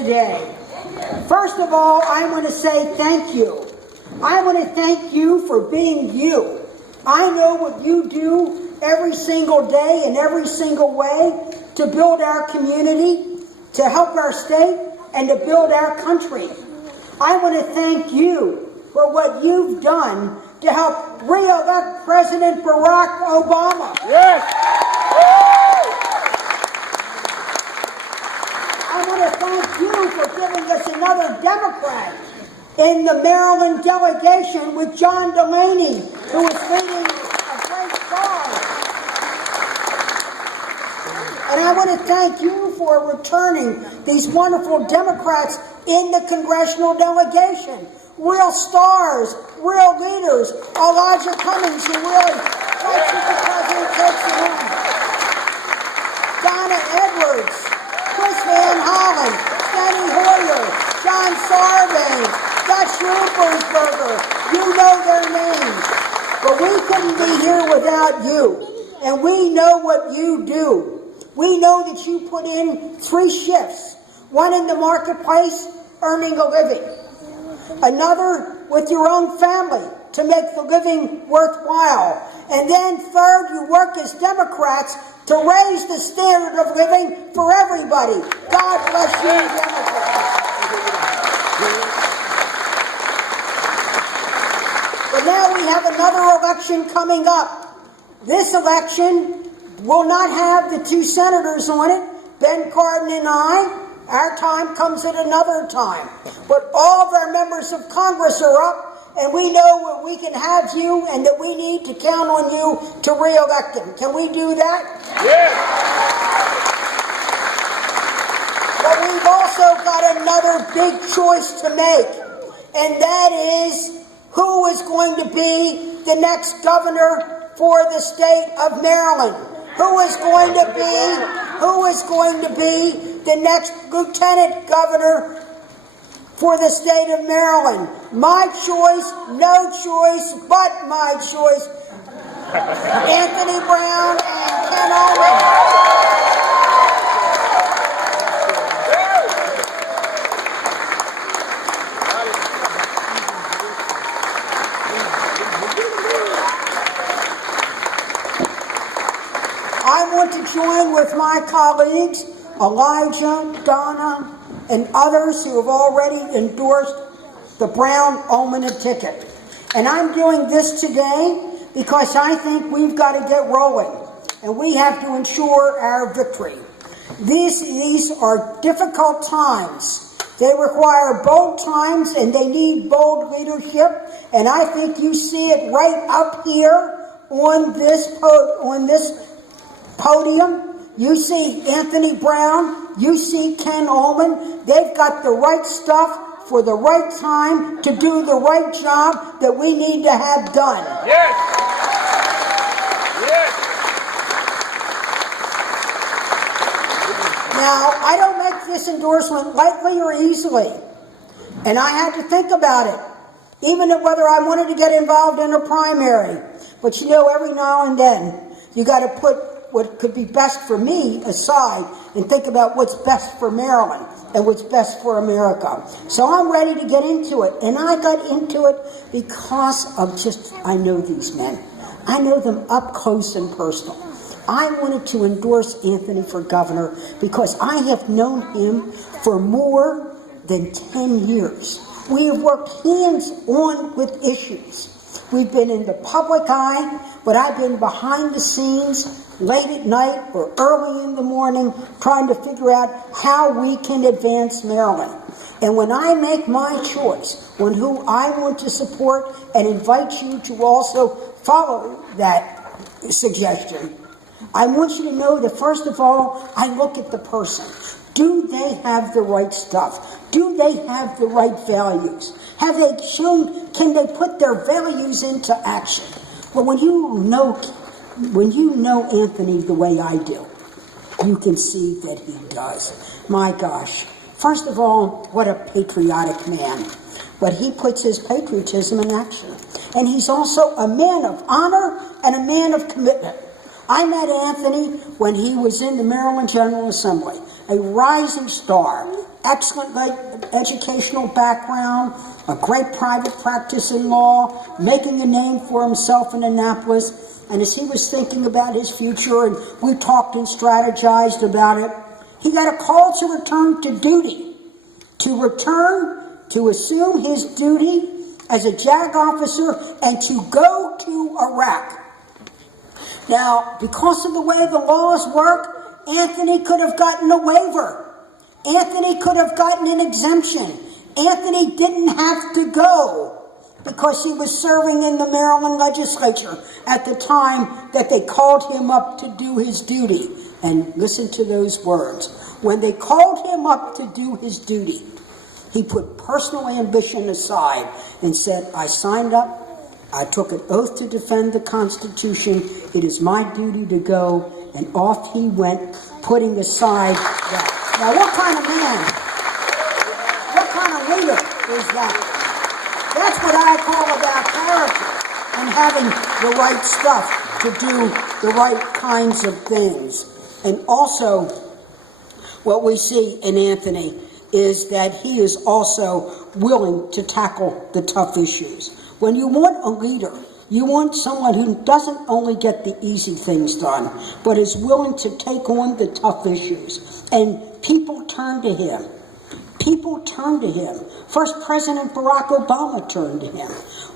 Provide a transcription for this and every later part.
today. First of all, I want to say thank you. I want to thank you for being you. I know what you do every single day in every single way to build our community, to help our state, and to build our country. I want to thank you for what you've done to help re-elect President Barack Obama. Yes! I want to thank you for giving us another Democrat in the Maryland delegation with John Delaney, who is leading a great cause. And I want to thank you for returning these wonderful Democrats in the congressional delegation. Real stars, real leaders. Elijah Cummings, who really fights with the president, takes it on. Donna Edwards, Chris Van Hollen, Steny Hoyer, John Sarbanes, Dutch Ruppersberger. You know their names. But we couldn't be here without you. And we know what you do. We know that you put in 3 shifts. One in the marketplace, earning a living. Another with your own family to make the living worthwhile. And then third, you work as Democrats to raise the standard of living for everybody. God bless you, Democrats. But now we have another election coming up. This election will not have the 2 senators on it, Ben Cardin and I. Our time comes at another time. But all of our members of Congress are up, and we know where we can have you and that we need to count on you to re-elect him. Can we do that? Yes! But we've also got another big choice to make, and that is who is going to be the next governor for the state of Maryland. Who is going to be the next lieutenant governor for the state of Maryland? My choice, no choice, but my choice. Anthony Brown and Ken Ullman. I want to join with my colleagues, Elijah, Donna, and others who have already endorsed the Brown-Ullman ticket. And I'm doing this today because I think we've got to get rolling, and we have to ensure our victory. These are difficult times. They require bold times, and they need bold leadership, and I think you see it right up here on this podium. You see Anthony Brown, you see Ken Ullman. They've got the right stuff for the right time to do the right job that we need to have done. Yes! Yes! Now, I don't make this endorsement lightly or easily, and I had to think about it, even whether I wanted to get involved in a primary. But you know, every now and then, you got to put what could be best for me aside and think about what's best for Maryland and what's best for America. So I'm ready to get into it. And I got into it because of I know these men. I know them up close and personal. I wanted to endorse Anthony for governor because I have known him for more than 10 years. We have worked hands-on with issues. We've been in the public eye, but I've been behind the scenes late at night or early in the morning trying to figure out how we can advance Maryland. And when I make my choice on who I want to support and invite you to also follow that suggestion, I want you to know that first of all, I look at the person. Do they have the right stuff? Do they have the right values? Have they shown, can they put their values into action? Well, when you know Anthony the way I do, you can see that he does. My gosh. First of all, what a patriotic man. But he puts his patriotism in action. And he's also a man of honor and a man of commitment. I met Anthony when he was in the Maryland General Assembly. a rising star, excellent educational background, a great private practice in law, making a name for himself in Annapolis. And as he was thinking about his future, and we talked and strategized about it, he got a call to return to duty, to assume his duty as a JAG officer and to go to Iraq. Now, because of the way the laws work, Anthony could have gotten a waiver. Anthony could have gotten an exemption. Anthony didn't have to go because he was serving in the Maryland legislature at the time that they called him up to do his duty. And listen to those words. When they called him up to do his duty, he put personal ambition aside and said, I signed up, I took an oath to defend the Constitution, it is my duty to go, and off he went, putting aside that. Now what kind of man, what kind of leader is that? That's what I call about character and having the right stuff to do the right kinds of things. And also, what we see in Anthony is that he is also willing to tackle the tough issues. When you want a leader, you want someone who doesn't only get the easy things done, but is willing to take on the tough issues. And people turn to him. People turn to him. First, President Barack Obama turned to him.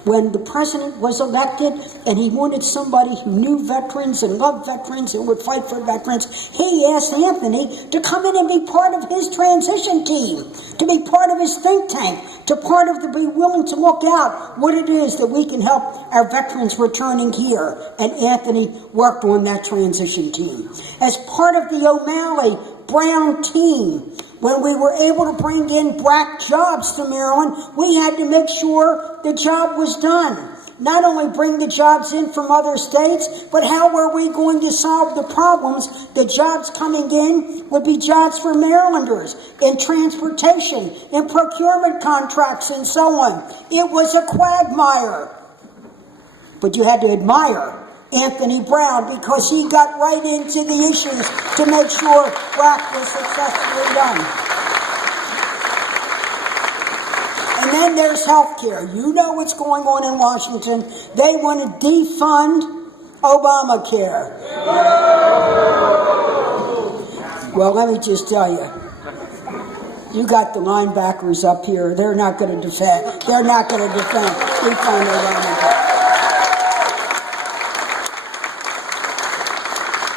When the president was elected and he wanted somebody who knew veterans and loved veterans and would fight for veterans, he asked Anthony to come in and be part of his transition team, to be part of his think tank, to be willing to look out what it is that we can help our veterans returning here. And Anthony worked on that transition team. As part of the O'Malley Brown team, when we were able to bring in black jobs to Maryland, we had to make sure the job was done. Not only bring the jobs in from other states, but how were we going to solve the problems? The jobs coming in would be jobs for Marylanders in transportation, in procurement contracts, and so on. It was a quagmire. But you had to admire Anthony Brown because he got right into the issues to make sure black was successfully done. And then there's health care. You know what's going on in Washington. They want to defund Obamacare. Well, let me just tell you. You got the linebackers up here. They're not going to defend. They're not going to defund Obamacare.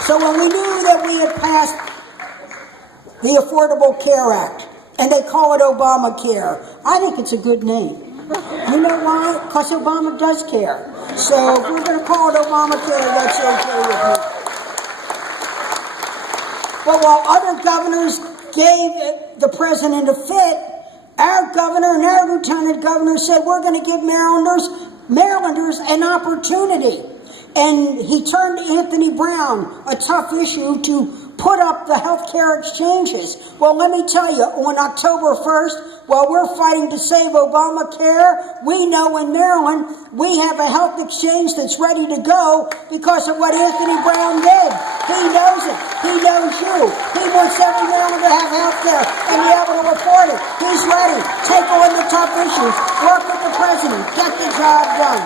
So when we knew that we had passed the Affordable Care Act, and they call it Obamacare, I think it's a good name. You know why? Because Obama does care. So if we're going to call it Obamacare, that's okay with me. But while other governors gave the president a fit, our governor and our lieutenant governor said we're going to give Marylanders an opportunity. And he turned to Anthony Brown, a tough issue, to put up the health care exchanges. Well, let me tell you, on October 1st, while we're fighting to save Obamacare, we know in Maryland we have a health exchange that's ready to go because of what Anthony Brown did. He knows it. He knows you. He wants every Marylander to have health care and be able to afford it. He's ready. Take on the tough issues. Work with the president. Get the job done.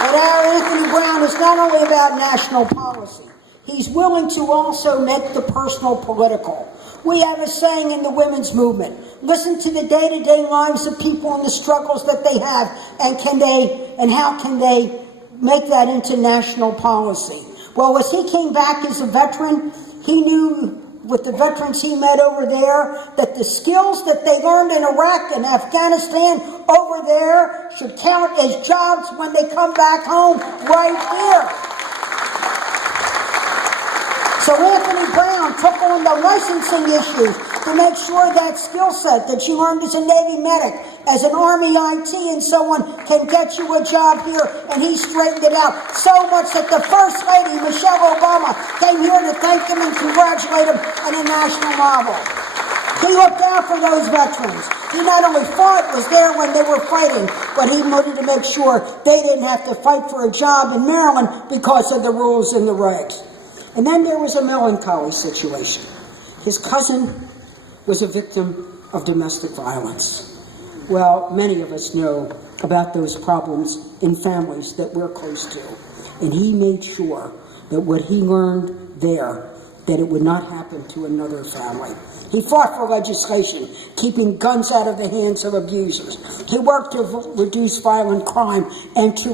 But our Anthony Brown is not only about national policy. He's willing to also make the personal political. We have a saying in the women's movement, listen to the day-to-day lives of people and the struggles that they have, and how can they make that into national policy. Well, as he came back as a veteran, he knew with the veterans he met over there that the skills that they learned in Iraq and Afghanistan over there should count as jobs when they come back home right here. So Anthony Brown took on the licensing issues to make sure that skill set that you learned as a Navy medic, as an Army IT and so on, can get you a job here, and he straightened it out. So much that the First Lady, Michelle Obama, came here to thank him and congratulate him on a national novel. He looked out for those veterans. He not only fought, was there when they were fighting, but he wanted to make sure they didn't have to fight for a job in Maryland because of the rules and the regs. And then there was a melancholy situation. His cousin was a victim of domestic violence. Well, many of us know about those problems in families that we're close to. And he made sure that what he learned there, that it would not happen to another family. He fought for legislation, keeping guns out of the hands of abusers. He worked to reduce violent crime and to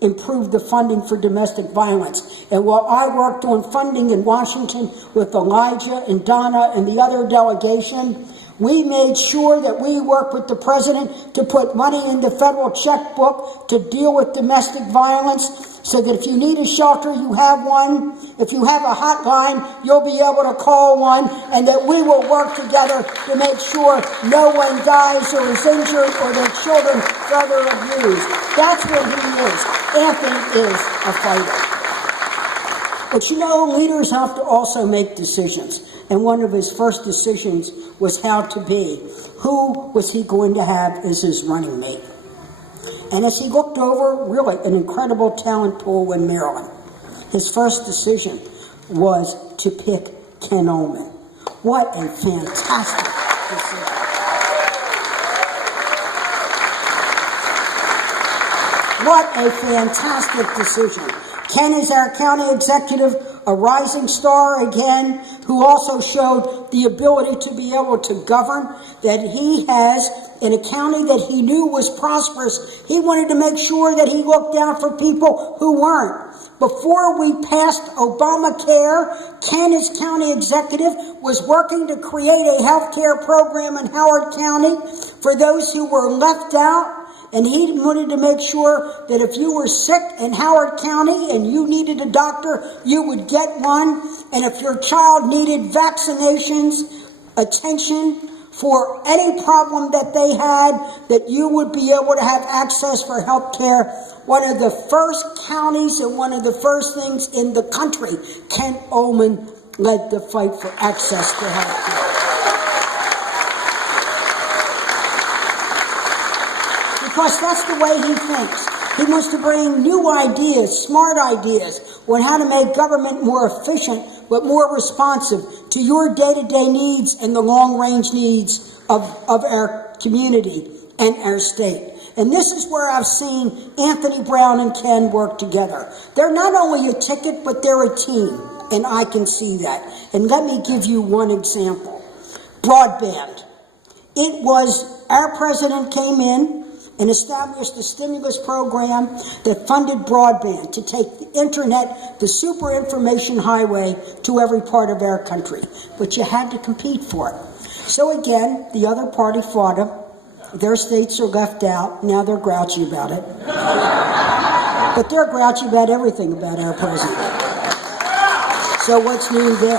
improve the funding for domestic violence. And while I worked on funding in Washington with Elijah and Donna and the other delegation, we made sure that we worked with the president to put money in the federal checkbook to deal with domestic violence, so that if you need a shelter, you have one. If you have a hotline, you'll be able to call one, and that we will work together to make sure no one dies or is injured or their children further abused. That's what he is. Anthony is a fighter. But you know, leaders have to also make decisions. And one of his first decisions was how to be. Who was he going to have as his running mate? And as he looked over, really, an incredible talent pool in Maryland, his first decision was to pick Ken Ullman. What a fantastic decision. What a fantastic decision. Ken is our county executive, a rising star again, who also showed the ability to be able to govern that he has in a county that he knew was prosperous. He wanted to make sure that he looked out for people who weren't. Before we passed Obamacare, Ken, as county executive, was working to create a health care program in Howard County for those who were left out. And he wanted to make sure that if you were sick in Howard County and you needed a doctor, you would get one. And if your child needed vaccinations, attention for any problem that they had, that you would be able to have access for health care. One of the first counties and one of the first things in the country, Ken Ullman led the fight for access to health care. Because that's the way he thinks. He wants to bring new ideas, smart ideas, on how to make government more efficient, but more responsive to your day-to-day needs and the long-range needs of our community and our state. And this is where I've seen Anthony Brown and Ken work together. They're not only a ticket, but they're a team, and I can see that. And let me give you one example. Broadband. It was our president came in and established a stimulus program that funded broadband to take the internet, the super information highway, to every part of our country. But you had to compete for it. So again, the other party fought him. Their states are left out. Now they're grouchy about it. But they're grouchy about everything about our president. So what's new there?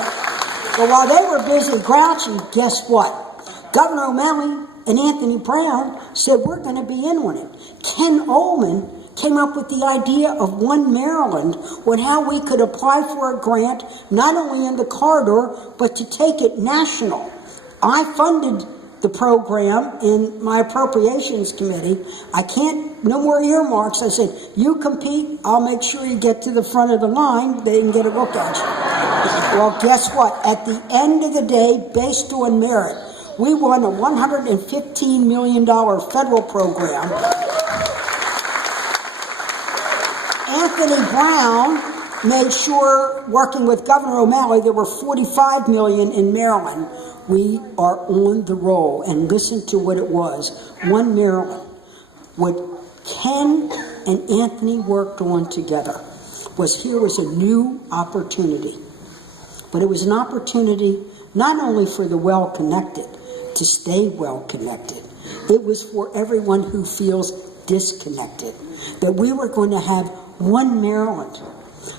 But while they were busy grouchy, guess what? Governor O'Malley and Anthony Brown said, we're going to be in on it. Ken Ullman came up with the idea of One Maryland, on how we could apply for a grant, not only in the corridor, but to take it national. I funded the program in my appropriations committee. No more earmarks. I said, you compete, I'll make sure you get to the front of the line, they can get a look at you. Well, guess what? At the end of the day, based on merit, we won a $115 million federal program. Anthony Brown made sure, working with Governor O'Malley, there were $45 million in Maryland. We are on the roll, and listen to what it was. One Maryland. What Ken and Anthony worked on together was a new opportunity. But it was an opportunity not only for the well-connected to stay well-connected. It was for everyone who feels disconnected. That we were going to have one Maryland,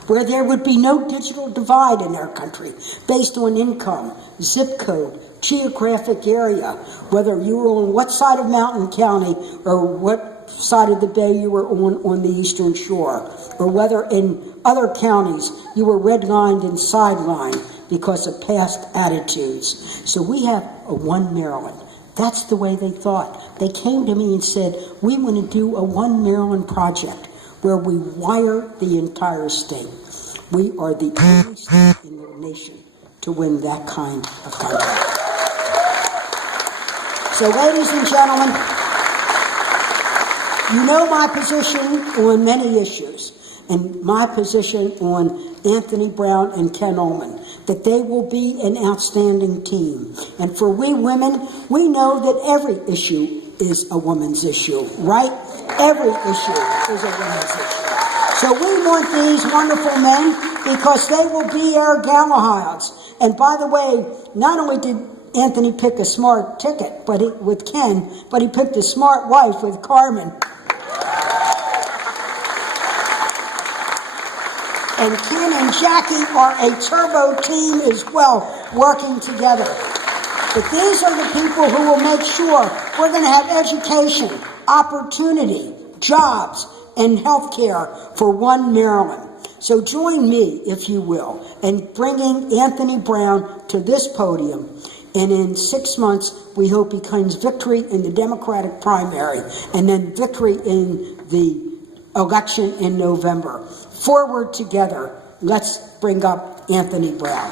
where there would be no digital divide in our country based on income, zip code, geographic area, whether you were on what side of Mountain County or what side of the bay you were on the Eastern Shore, or whether in other counties you were redlined and sidelined because of past attitudes. So we have a One Maryland. That's the way they thought. They came to me and said, we want to do a One Maryland project where we wire the entire state. We are the only state in the nation to win that kind of contract. So, ladies and gentlemen, you know my position on many issues, and my position on Anthony Brown and Ken Ullman, that they will be an outstanding team. And for we women, we know that every issue is a woman's issue, right? Every issue is a woman's issue. So we want these wonderful men because they will be our Galahides. And by the way, not only did Anthony pick a smart ticket with Ken, but he picked a smart wife with Carmen. And Ken and Jackie are a turbo team as well, working together. But these are the people who will make sure we're going to have education, opportunity, jobs, and health care for One Maryland. So join me, if you will, in bringing Anthony Brown to this podium. And in 6 months, we hope he claims victory in the Democratic primary and then victory in the election in November. Forward together. Let's bring up Anthony Brown.